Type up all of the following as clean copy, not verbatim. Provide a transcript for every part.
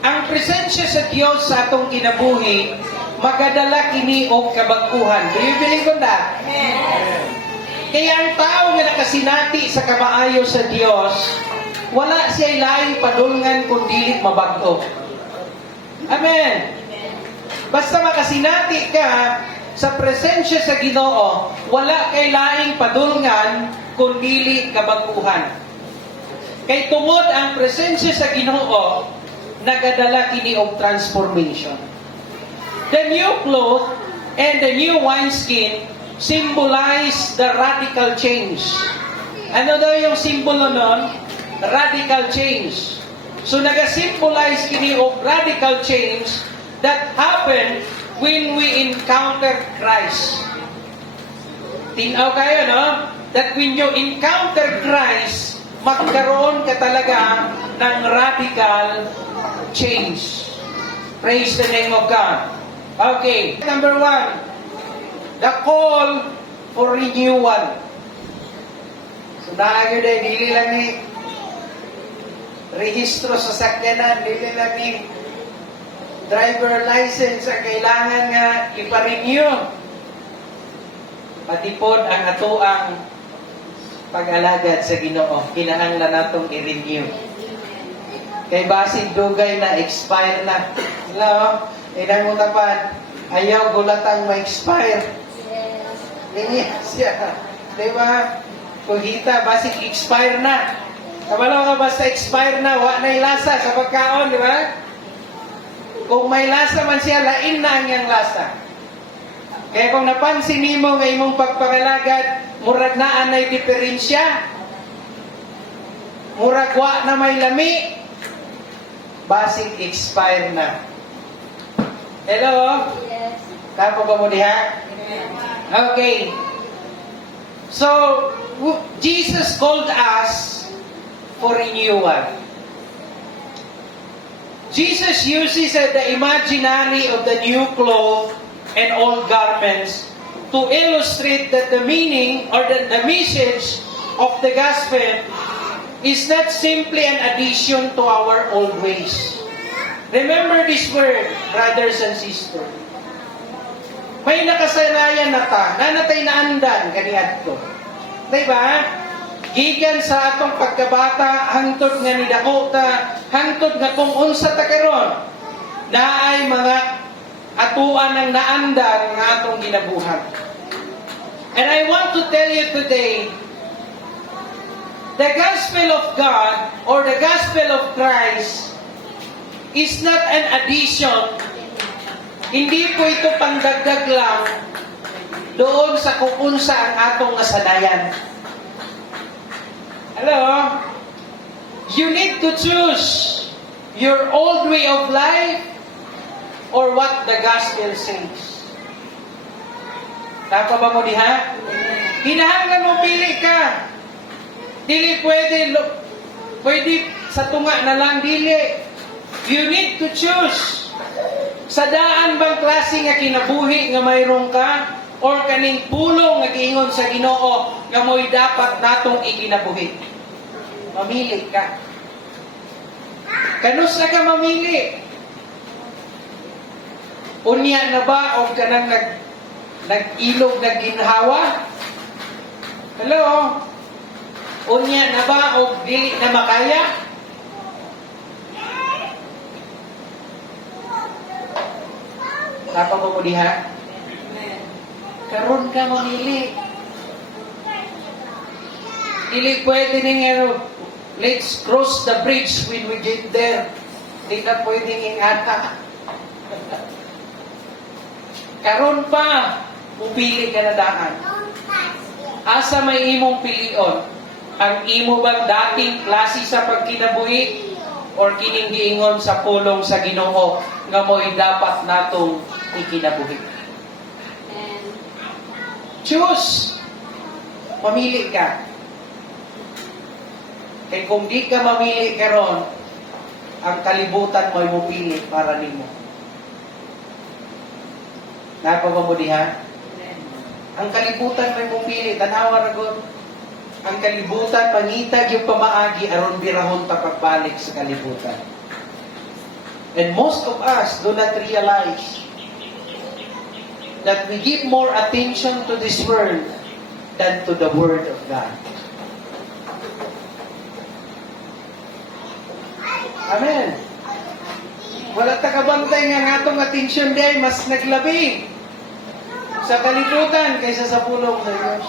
ang presensya sa Dios sa atong kinabuhi magadala kini og kabag-uhan. Do you believe on that? Amen. Kaya ang tao nga nakasinati sa kamaayo sa Dios, wala siya laing padulngan kung dili mabag-o. Amen. Basta makasinati ka sa presensya sa Ginoo, wala kay laing padulngan kung dili kabag-uhan. Kay tungod ang presensya sa Ginoo, nagadala kini og transformation. The new cloth and the new wineskin symbolize the radical change. Ano daw yung simbolo nun? Radical change. So nag-symbolize kini og radical change that happen when we encounter Christ. Tinaw kayo, no? That when you encounter Christ, magkaroon ka talaga ng radical change. Praise the name of God. Okay, number 1, the call for renewal. So naagyo dahil dili lang ni rehistro sa sakyanan, dili lang ni driver license ang kailangan nga ipa-renew. Pati pod ang atoang pag-alagad sa Ginoo, kinahanglan natong i-renew. Kay basin dugay na expire na. Hello? Inang utapan, ayaw gulatang ma-expire. Niya siya. Diba? Kung hita, basin expire na. Kabalo ka basta expire na, wa na lasa sa pagkaon, di ba? Kung may lasa man siya, lain na ang iyang lasa. Kaya kung napansin nimo nga imong pagpangalagad, murag na anay diferensya. Murag wa na may lami. Basic expire na. Hello? Yes. Kapo ba mo diha? Okay. So, Jesus called us for renewal. Jesus uses the imaginary of the new cloth and old garments to illustrate that the meaning or the message of the gospel is not simply an addition to our old ways. Remember this word, brothers and sisters. May nakasanayan na ta, nanatay na andan kaniadto. Diba? Gikan sa atong pagkabata, hangtod nga ni Dakota, hangtod nga kung unsa ta karon, naay mga atuan ng naandan nga atong ginabuhat. And I want to tell you today, the gospel of God or the gospel of Christ is not an addition. Hindi po ito pandagdag lang doon sa kung unsa ang atong nasanayan. Hello? You need to choose your old way of life or what the gospel says. Tapa ba mo diha? Hinahanglan mo pili ka. Dili pwede sa tunga na lang, dili. You need to choose. Sa daan bang klase nga kinabuhi nga mayroon ka or kaning pulong nga giingon sa Ginoo nga mo'y dapat natong ikinabuhi. Mamili ka. Kanus na ka mamili? Unya na ba o kanang nag-ilog na ginhawa? Hello? Unya na ba o dili na makaya? Napa mo diha? Karon ka mamili. Dili pwede ning let's cross the bridge when we get there. Di na pwedeng ingata. Karon pa, upili ka na daan. Asa may imong pilion? Ang imo bang dating klase sa pagkinabuhi or kining giingon sa pulong sa Ginoo nga mo'y dapat natong ikinabuhi? Choose. Mamili ka. Kaya kung di ka mamili karon, ang kalibutan mo'y mupili para nimo. Napaba mo diha? Ang kalibutan mo'y mupili. Tanawa na gud. Ang kalibutan, mangitag yung pamaagi, aron birahon ta pagbalik sa kalibutan. And most of us do not realize that we give more attention to this world than to the Word of God. Amen. Wala takabantay nga atong atensyon day, mas naglabi sa kalibutan kaysa sa pulong ng Diyos.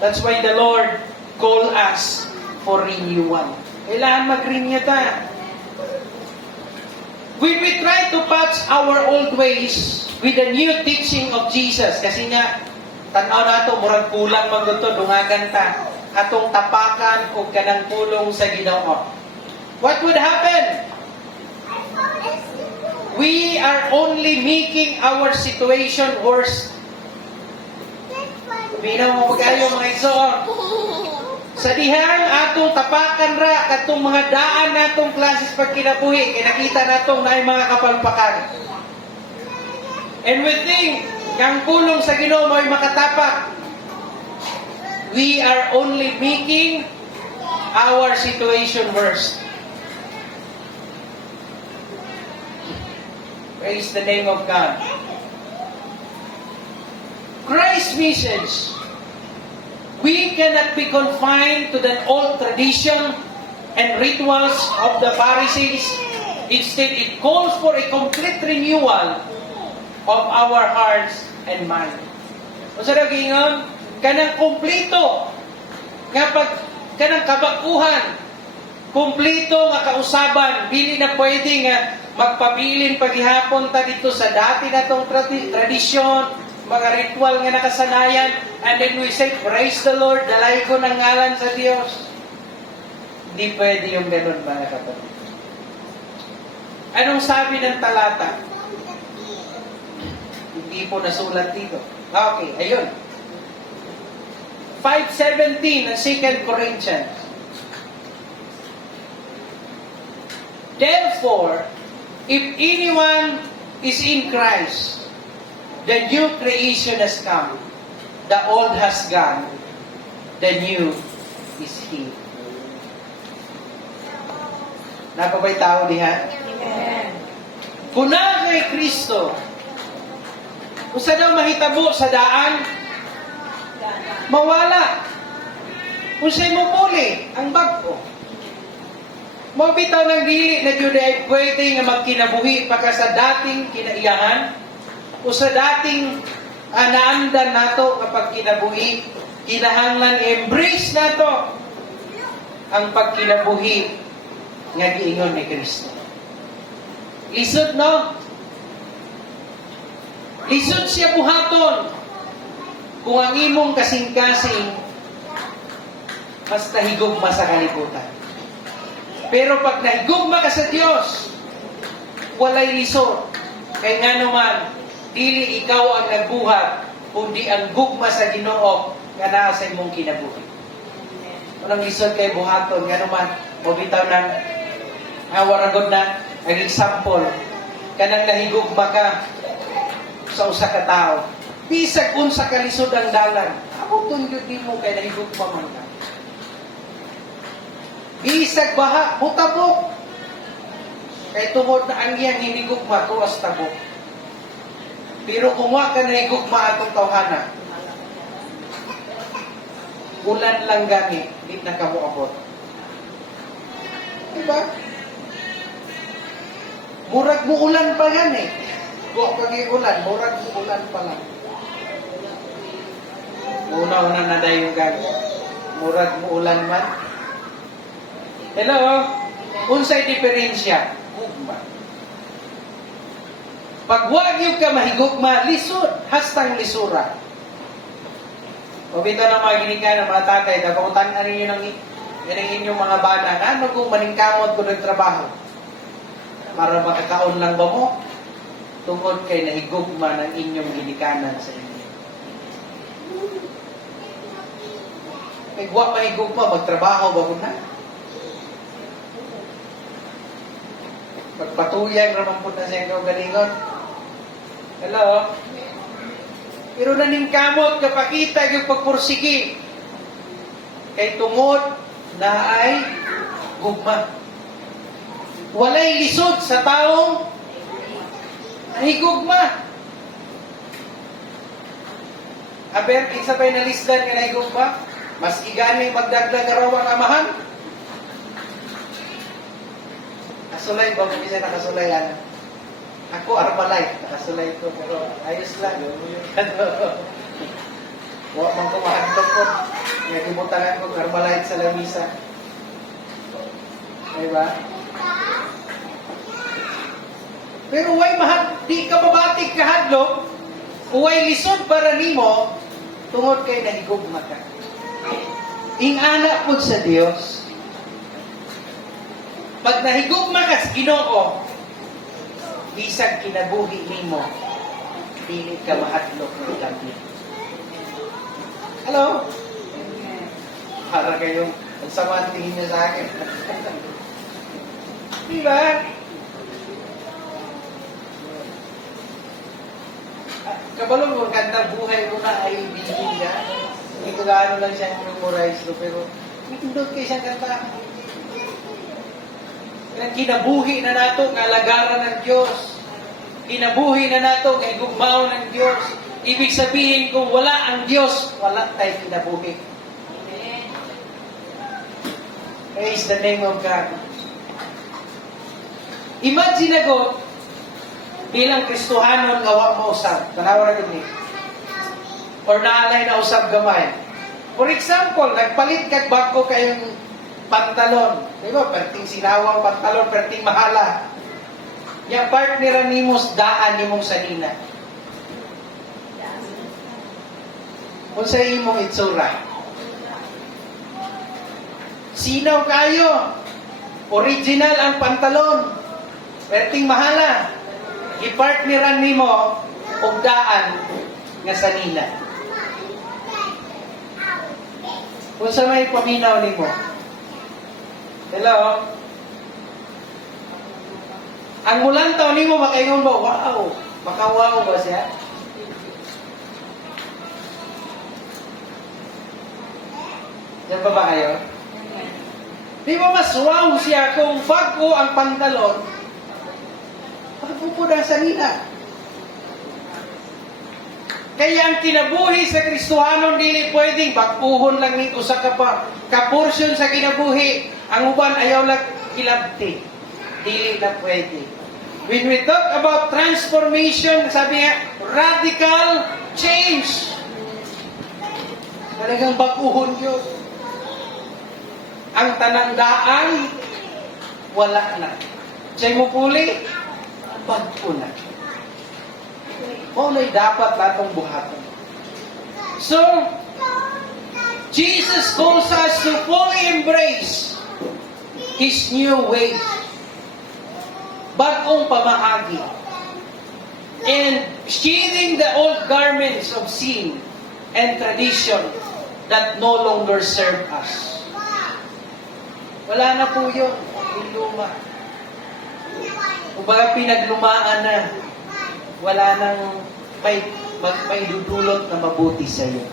That's why the Lord call us for renewal. Kailangan mag-renew ta. When we try to patch our old ways with the new teaching of Jesus, kasi nga, tanaw na ito, murag kulang man ito, dungagan ta, atong tapakan o kanang pulong sa Ginoo. What would happen? We are only making our situation worse. Minaw mo kayo mga igsoon. Sa dihang atong tapakan ra, katong mga daan natong klases pagkinabuhi, kaya nakita natong na mga kapalpakan. And we think, kang pulong sa Ginoo mo'y makatapak. We are only making our situation worse. Praise the name of God. Christ's message, we cannot be confined to the old tradition and rituals of the Pharisees. Instead, it calls for a complete renewal of our hearts and mind. O sa dagingon, kanang kumplito, kapag kanang kabaguhan, kumplito nga kausaban, bili na pwede nga magpabilin paghihapon ta dito sa dati natong tradisyon, mga ritual nga nakasanayan, and then we say, praise the Lord, dalay ko ng ngalan sa Diyos. Hindi pwede yung ganun, mga kapatid. Anong sabi ng talata? Hindi po nasulat dito. Okay, ayun. 5:17 ng 2 Corinthians. Therefore, if anyone is in Christ, the new creation has come. The old has gone. The new is here. Napabay tao diha? Amen. Kuna kay Kristo, usa daw mahitabo sa daan, mawala. Unsay mo puli ang bag-o. Mabitaw ng dili na jud ay pwede nga magkinabuhi pagka sa dating kinaiyahan o sa dating naandan nato kapag kinabuhi, kinahanglan embrace nato ang pagkinabuhi nga giingon ni Kristo. Lisod, no? Lisod siya buhaton kung ang imong kasing-kasing mas nahigugma sa kalibutan. Pero pag nahigugma ka sa Diyos, walay lisod. Kaya nga naman, dili ikaw ang nagbuhat, kundi ang gugma sa Ginoo nga naa sa imong kinabuhi. Walang lisod kay buhaton, nga naman, mabitaw ng waragod na ang example, kanang nahigugma ka sa usa ka tao. Bisag unsa ka lisod ang dalan, amo tungyod nimo kay nahigugma man ka. Bisag baha, mutabok. Kay tungod na ang iyang hinigugma, tuwas tabok. Pero kung wa ka nahigugma atong tawhana, ulan lang gani, di na ka moabot. Diba? Murag mo ulan pa yan eh. Kung pag-iulan, murag mo ulan pa lang. Una-una na dayon gani. Murag mo ulan man. Hello? Unsay diferensya? Gugma. Pag wag yung ka mahigugma, lisod. Hastang lisura. O bito na mga ginikanan, mga tatay, nagkakutan na rin yun ng inyong mga bana. Ano kung maningkamot ko ng trabaho? Para makakaon lang ba mo? Tungkol kay nahigugma ng inyong ginikanan sa inyo. Kaya wag mahigugma, magtrabaho ba mo na? Pagpatuyan naman po na sa inyo galingon. Hello? Pero naningkamot, kapakita yung pagpursigi. Kay tungod na ay gugma. walay lisod sa taong nahigugma. Aber, isa pa'y nalisdan nga nahigugma, mas igani magdagdag araw ang amahan. Kasulay ba? Kung isa nakasulay, ano? Ako, Armalite. Nakasulay ko, pero ayos lang. Huwag mong kumahagdog ko. Nagibutangan ko, Armalite sa lamisa. Diba? Pero way di ka mabatik kahadlok, way lisod para nimo, tungod kay nahigugma ka. Ingana po sa Dios. Pag nahigugma ka sa Ginoo, bisag kinabuhi nimo, dili ka mahadlok ng gabi. Hello? Para kayong ang sama ang tingin niya sa akin. Diba? Kabalong mo, gandang buhay mo na ay bilhin niya. Hindi ko gaano lang siya memorize no, pero itindot kayo siyang kanta. Kinabuhi na nato ng alagaran ng Diyos. Kinabuhi na nato ng igugmao ng Diyos. Ibig sabihin, kung wala ang Diyos, wala tayo kinabuhi. Praise the name of God. Imagine ako, bilang Kristohanon nga wa mo usab. Tanawa ra gid ni. Or naalay na usab gamay. For example, nagpalit kag bako kayong pantalon. Di ba? Perting sinawang pantalon, perting mahala. Yung partner nimos daan nimong sanina. Kung sa imong itsura. Sinaw kayo. Original ang pantalon. Perting mahala. I-partneran nimo og daan nga sanina. Kung sa may paminaw nimo. Hello? Ang mulantaw nimo makaingon ba, wow, makawaw ba siya? Diyan ba kayo? Di ba mas wow siya kung bago ang pantalon, bago po na sanina. Kaya ang kinabuhi sa Kristohanon dili pwedeng baguhon lang nito sa kaporsyon sa kinabuhi. Ang uban ayaw lang kilabti. Dili na pwede. When we talk about transformation, sabi nga, radical change. Talagang baguhon yun. Ang tanandaan, wala na. Siya'y mupuli, bago na. Mo'y dapat natong buhaton. So, Jesus calls us to fully embrace His new ways. Bagong pamahagi. And sheathing the old garments of sin and tradition that no longer serve us. Wala na po yun. Yung luma. Kumbaga pinaglumaan na. Wala nang may dudulot na mabuti sa iyo.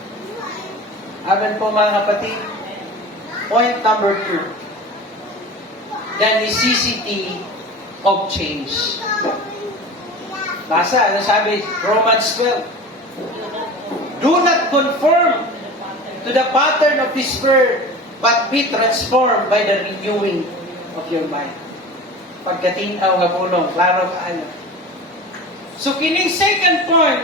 Amen po mga kapatid. Point number 2. The necessity of change. Basa, ano sabi? Romans 12. Do not conform to the pattern of this world, but be transformed by the renewing of your mind. Pagkatinaw nga punong, klaro kaayo. So, kining second point,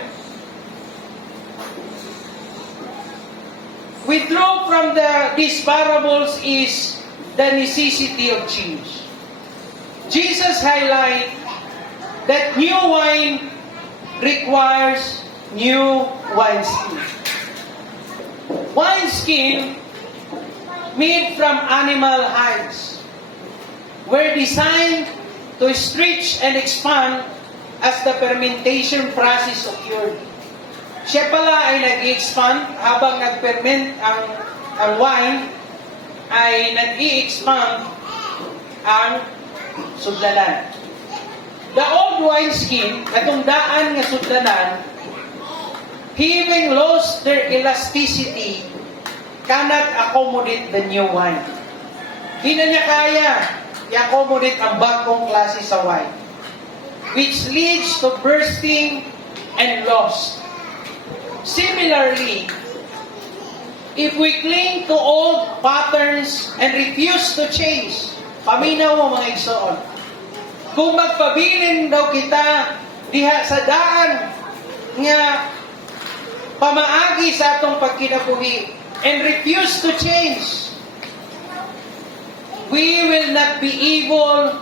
we draw from these parables is the necessity of change. Jesus highlight that new wine requires new wineskin. Wineskin made from animal hides were designed to stretch and expand as the fermentation process occurred. Siya pala ay nag-i-expand habang nag-ferment ang wine, ay nag-i-expand ang sudlanan. The old wineskin, katong daan nga sudlanan, having lost their elasticity, cannot accommodate the new wine. Di na niya kaya i-accommodate ang bagong klase sa wine, which leads to bursting and loss. Similarly, if we cling to old patterns and refuse to change, paminaw mo mga igsoon, kung magpabilin daw kita diha sa daan nga pamaagi sa atong pagkinabuhi and refuse to change, we will not be able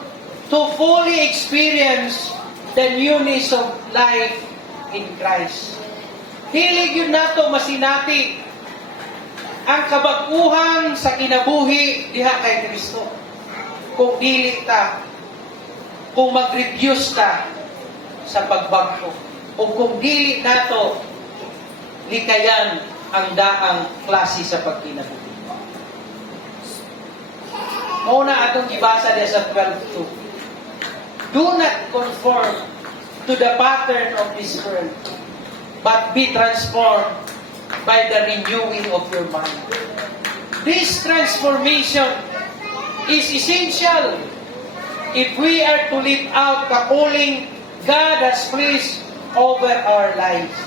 to fully experience the newness of life in Christ. Hilig yun nato masinati ang kabaguhan sa kinabuhi diha kay Kristo. Kung dili ta, kung mag-refuse ta sa pagbago, o kung dili nato likayan ang daang klase sa pagkinabuhi. Mauna atong ibasa diya sa 12:2. Do not conform to the pattern of this world, but be transformed by the renewing of your mind. This transformation is essential if we are to live out the calling God has placed over our lives.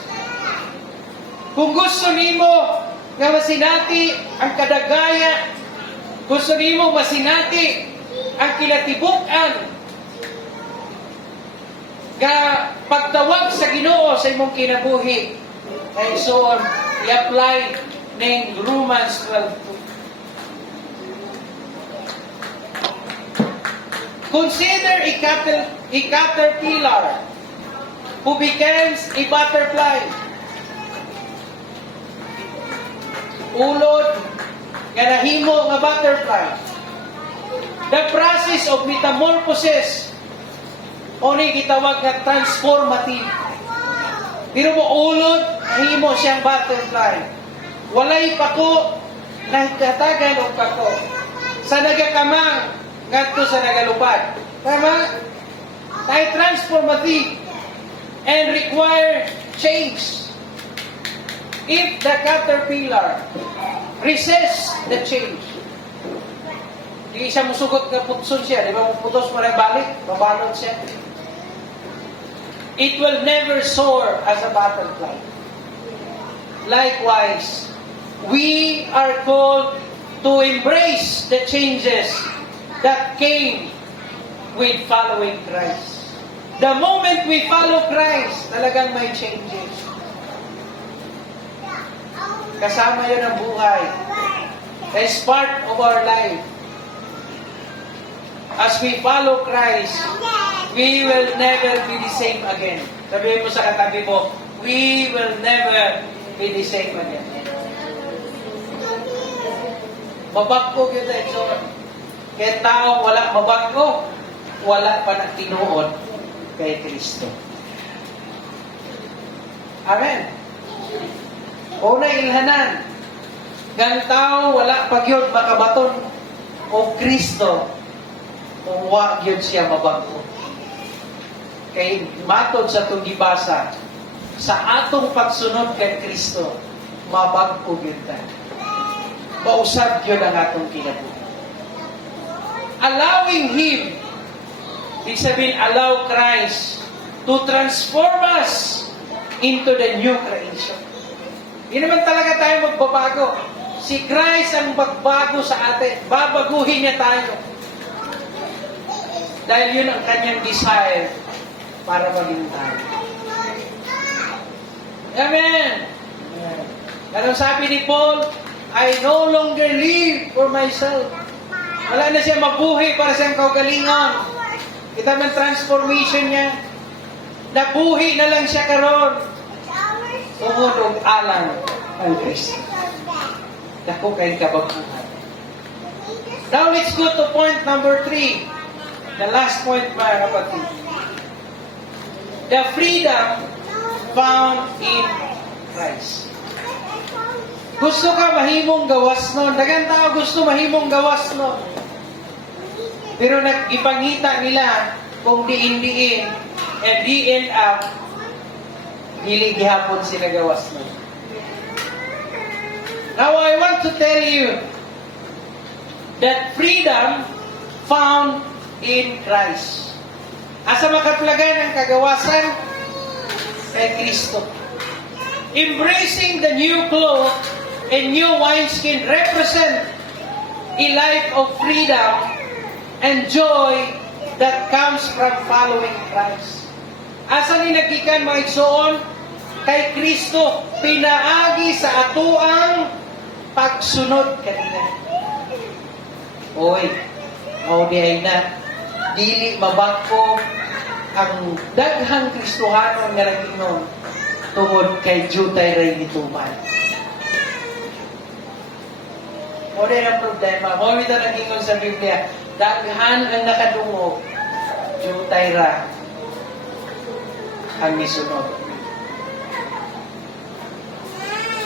Kung gusto nimo nga masinati ang kadagaya, gusto nimo masinati ang kinatibuk-an nga pagtawag sa Ginoo sa imong kinabuhi, ay so i-apply ning Romans 12:2. Consider a caterpillar who becomes a butterfly. Ulod nga nahimo nga butterfly. The process of metamorphosis o ni gitawag nga transformative. Pero mo ulod, nahimo siyang butterfly. Walay pako, nahikatagan o pako. Sa nagakamang, ngadto sa nagalupad. Tama? Tayo transformative and require change. If the caterpillar resists the change, hindi siya musugot na putson siya, di ba? Putos mo rin balik, mabalot siya. It will never soar as a butterfly. Likewise, we are called to embrace the changes that came with following Christ. The moment we follow Christ, talagang may changes. Kasama yun ang buhay. It's part of our life. As we follow Christ, we will never be the same again. Sabihin mo sa katabi mo, we will never be the same again. Mabagko kita ito. Kaya tao wala mabagko, wala pa na tinuod kay Kristo. Amen. Una ilhanan, ng tao wala pagyod makabaton o Kristo, kung wa gyud siya mabagko. Kay matod sa itong gibasa, sa atong pagsunod kay Kristo, mabagko gyud ta. Mausab gyud ang atong kinabuhi. Allowing Him, ibig sabihin, allow Christ to transform us into the new creation. Hindi naman talaga tayo magbabago. Si Christ ang magbago sa atin. Babaguhin niya tayo. Dahil yun ang kanyang desire para maging tayo. Amen! Anong sabi ni Paul? I no longer live for myself. Wala na siya mabuhi para sa kaugalingon. Kita man transformation niya. Nabuhi na lang siya karon. Tungod og alang ang Kristo. Dako kay kabaguhan. Now let's go to point number 3. The last point, mga kapatid. The freedom found in Christ. Gusto ka mahimong gawas nun. Dagan tao gusto mahimong gawas nun. Pero nag-ipangita nila kung diin-diin and di end up dili gihapon sila gawas nun. Now I want to tell you that freedom found in Christ. Asa makaplagan ang kagawasan? Kay Kristo. Embracing the new cloth and new wineskin represent a life of freedom and joy that comes from following Christ. Asa ni nagkikan mga igsoon? Kay Kristo, pinaagi sa atuang pagsunod kanina. Oy, maudihay na, dili mabangko ang daghang Kristohanon nga nag-inom tungod kay jutay ray nituman. Maudihay ang problema. Maudihay na nag-ingon sa Biblia, daghan ang nakadungog, jutay ra ang nisunod.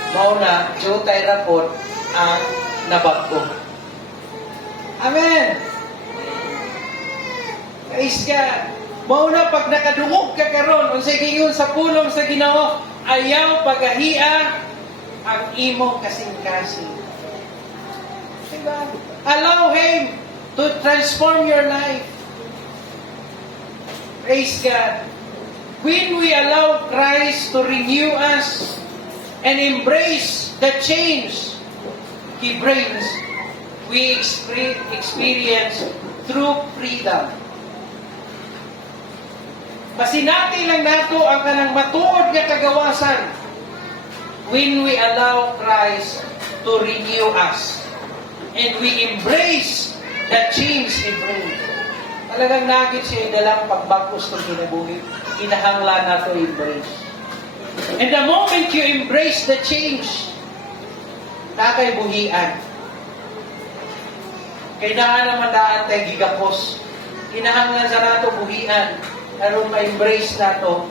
Mauna, jutay rapot ang nabagko. Amen! Praise God! Mauna, pag nakadungog ka karon, unsay gingon sa pulong sa Ginoo, ayaw pagahia ang imong kasing-kasing. Diba? Allow Him to transform your life. Praise God! When we allow Christ to renew us, and embrace the change He brings, we experience true freedom. Masinati lang nato ang kanang matuod nga kagawasan when we allow Christ to renew us and we embrace the change He brings. Talagang nagit siya dalang pagbagos ng kinabuhi. Kinahanglan nato embrace. And the moment you embrace the change, nakay buhian. Kailangan naman daan tayo gigapos. Kinahanglan sa nato buhian. Aron ma-embrace nato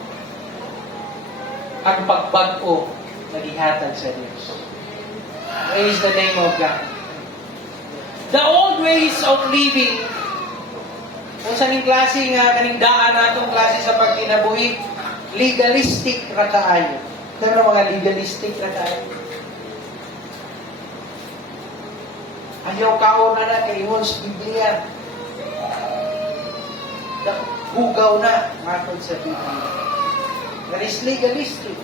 ang pagbago na gihatag sa Diyos. Praise the name of God. The old ways of living, kung saan klase nga kaning daan natong klase sa pagkinabuhi, legalistic ra kaayo. Pero mga legalistic ra kaayo. Ayaw kaon na kay imong Biblia. Hugaw na matod sa Biblia. That is legalistic.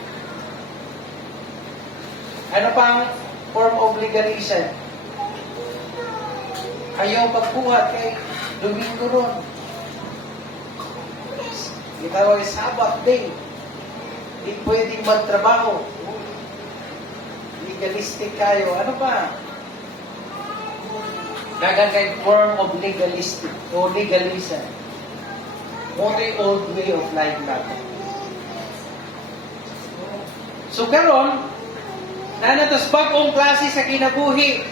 Ano pang form of legalism? Ayaw pagbuhat kay Domingo ron. Itawag Sabbath day. Hindi pwedeng magtrabaho. Legalistic kayo. Ano pa? Dagan kay form of legalistic o legalism. Only old way of life natin. So karon, nanatos bagong klase sa kinabuhi.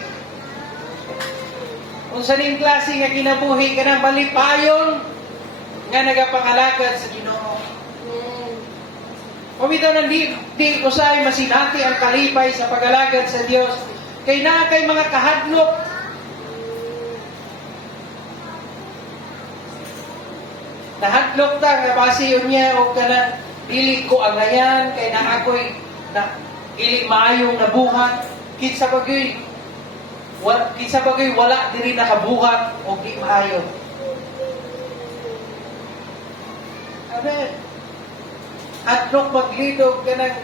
Kung saan yung klase nga kinabuhi, kanang malipayon nga nagapangalagad sa Ginoo. Pamitaw ng di usay masinati ang kalipay sa pagalagad sa Dios. Kay naa kay mga kahadlok. Nahadlok ta nga base yun niya o kana dili ko angayan kay naa ko'y na dili maayong nabuhat. Kinsa bagay wala diri nakabuhat o di maayo. Amen. Hadlok maglidog ka ng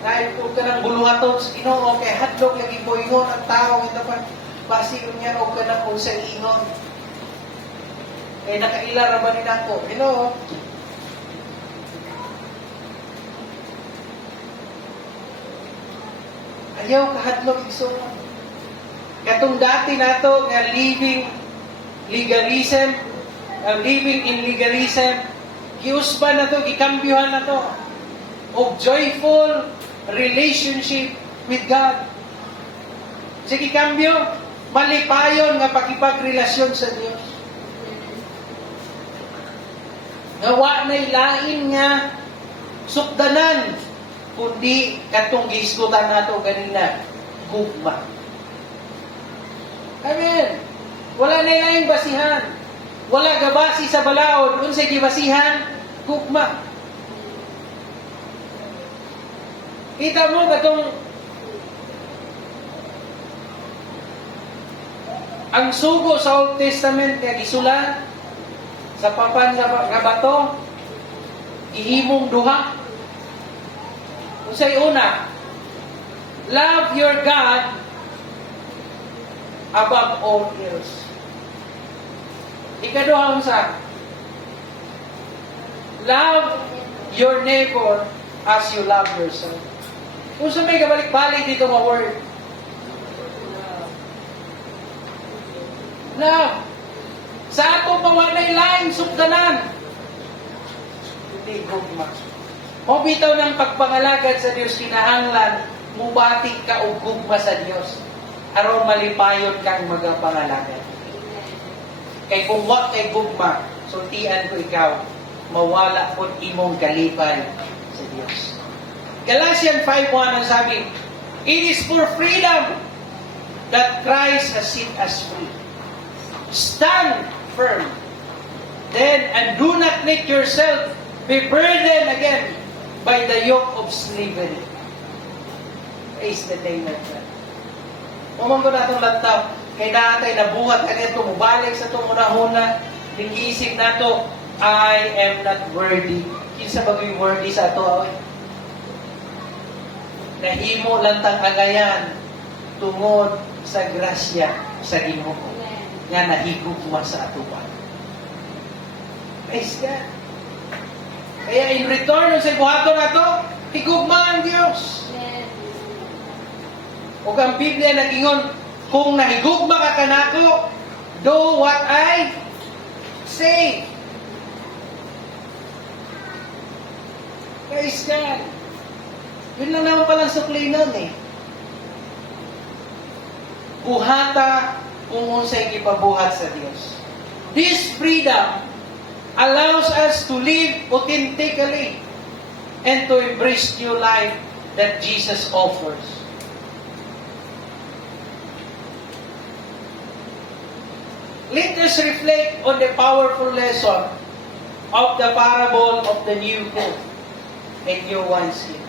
kahit kung ka ng buluhaton sa Ginoo kay hadlok lagi mo ingon ang tao ito pa basi niya o ka ng kung sa ingon. Eh nakailara ba rin ako? Hello? Ayaw kahadlok igsoon. Katong dati nato nga living in legalism, giusba na to, gikambyohan na to of joyful relationship with God. Sige kambyo, malipayon nga pakipagrelasyon sa Dios. Nawa na'y lain nga sukdanan kundi katong giisgutan nato ganina gugma. Amen. Wala na laing basihan. Wala gabasi sa balaod. Unsay gibasihan? Gugma. Kita mo katong ang sugo sa Old Testament kaya gisula Sa papan sa kabato, ihimong duha. Unsay una? Love your God above all else. Ikaduha unsa? Love your neighbor as you love yourself. Unsa may kabalik-balik dito nga word? Love. Sa ato pawanay lain sugdanan. Hindi gugma. Mo bitaw ng pagpangalagad sa Dios kinahanglan mubati ka og gugma sa Dios aron malipayon kang magapangalagad. Kay kung wa kay gugma, sultian ko ikaw, mawala pod imong kalipay sa Dios. Galatians 5:1 ang sabi, it is for freedom that Christ has set us free. Stand firm. Then, and do not let yourself be burdened again by the yoke of slavery. Praise the name of God. Umang ko na itong lantaw, kay natay nabuhat kanya ito, mubalik sa itong una-una, nag-iisip na ito, I am not worthy. Kinsa bagay worthy sa ito, away? Nahimo lang tang agayan tungod sa grasya sa Ginoo nga nahigugma sa atuban. Praise God. Kaya in return sa buhaton nato, higugma ang Dios. Ug ang Biblia nagingon, kung nahigugma ka kanako, do what I say. Praise God. Yun lang naman palang sukli nun eh. Buhata kung unsay gipabuhat sa Dios. This freedom allows us to live authentically and to embrace new life that Jesus offers. Let us reflect on the powerful lesson of the parable of the new coat and new wineskin.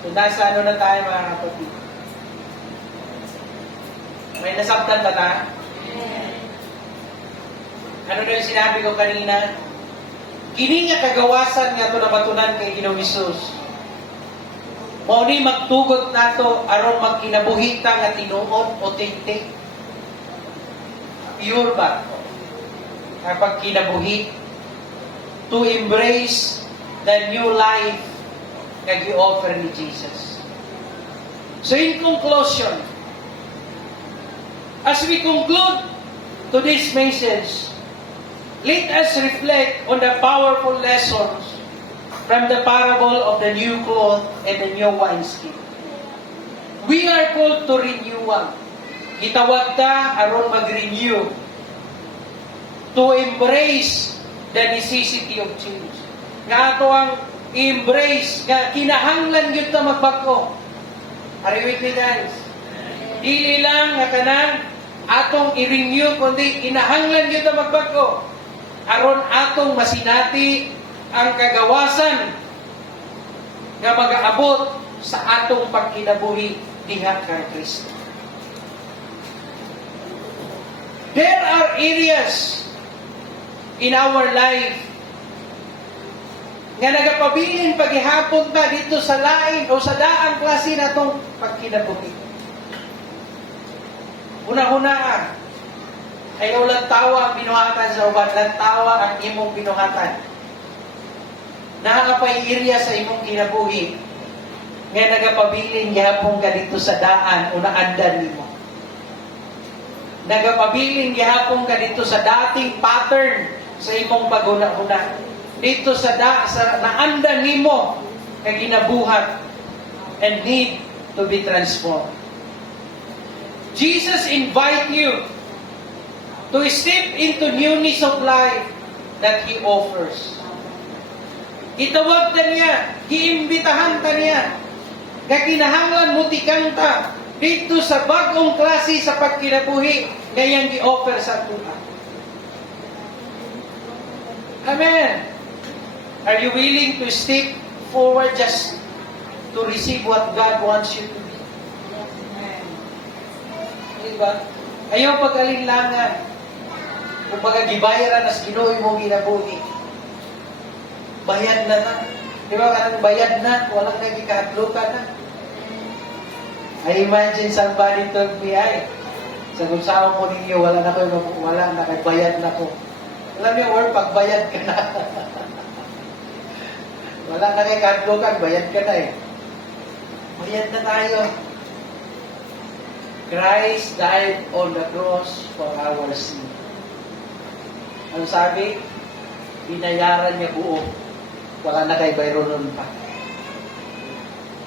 So, nasa ano na tayo mga kapatid? May nasabtan ba tayo? Ano na yung sinabi ko kanina? Kini nga kagawasan nga ito nabatunan kay Ginoong Hesus. Mao ni magtugot nato aron magkinabuhita nga tinuod authentic. Pure ba? Kapag kinabuhi to embrace the new life na gi-offer ni Jesus. So in conclusion, as we conclude to this message, let us reflect on the powerful lessons from the parable of the new cloth and the new wineskin. We are called to renewal. Gitawag ta aron mag-renew, to embrace the necessity of change. Nga ato ang embrace, nga kinahanglan yun na magbago. Are you with me, guys? Dili lang nga kanang atong i-renew, kundi kinahanglan yun na magbago. Aron atong masinati ang kagawasan nga mag-aabot sa atong pagkinabuhi diha kay Kristo. There are areas in our life nga nagapabilin paghihapon ta dito sa lain o sa daang klase na itong pagkinabuhi. Una-una, ayaw lantawa ang binuhatan sa uban, lantawa ang imong binuhatan. Nakakapay area sa imong kinabuhi nga nagapabilin gihapon ka dito sa daan o naandan nimo. Nagapabilin gihapon ka dito sa dating pattern sa imong paguna-una. Dito sa naandan nimo nga ginabuhat and need to be transformed. Jesus invite you to step into newness of life that He offers. Itawag ta niya, giimbitahan ta niya, nga kinahanglan mo tikang ta dito sa bagong klase sa pagkinabuhi nga iyang gi-offer sa tuwa. Amen. Are you willing to step forward just to receive what God wants you to be? Amen. Diba? Ayaw pag-alinlangan. Kung baga gibayaran as Ginoo mo ginabuhi. Bayad na na. Di ba kanang bayad na, walang nagikahadlukan na. I imagine somebody told me, ay, sa gusawa mo ninyo, wala na kay bayad na ko. Alam niyo, or pagbayad ka na. Wala na kay kahadlukan, bayad ka na eh. Bayad na tayo. Christ died on the cross for our sin. Ang sabi, binayaran niya buo. Wala na kay bayronon pa.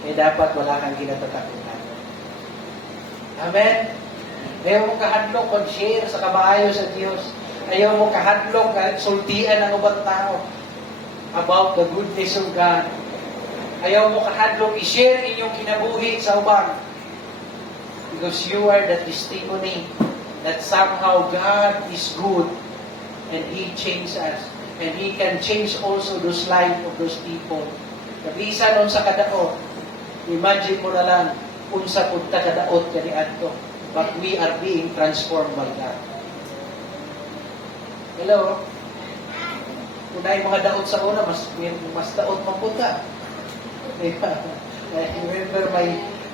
Eh dapat wala kang kinatatakutan. Amen? Ayaw mo kahadlok pag-share sa kamaayo sa Diyos. Ayaw mo kahadlok kahit sultian ng ubang tao about the goodness of God. Ayaw mo kahadlok i-share inyong kinabuhi sa ubang. Because you are the testimony that somehow God is good and He changed us. And He can change also those lives of those people. Kabisa nun sa kadaot, imagine mo na lang kung sa punta kadaot ka ni Adto. But we are being transformed by God. Hello? Kung na yung mga daot sa una, mas daot mapunta. I remember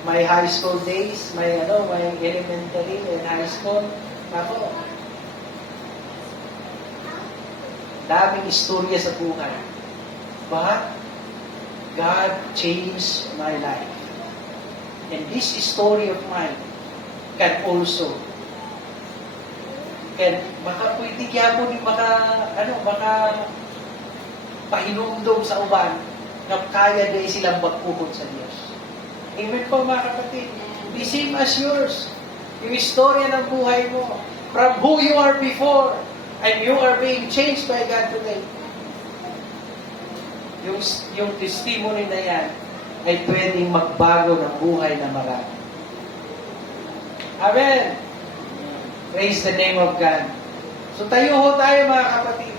my high school days, my elementary and high school. Ako, daming istorya sa buhay. But God changed my life. And this story of mine can also baka pwede kaya po baka pahinumdum sa uban na kaya din silang magpuhod sa Diyos. Amen po mga kapatid. The same as yours. Yung istorya ng buhay mo. From who you are before and you are being changed by God today. Yung testimony na yan ay pwedeng magbago ng buhay na marami. Amen. Praise the name of God. So tayo ho tayo mga kapatid.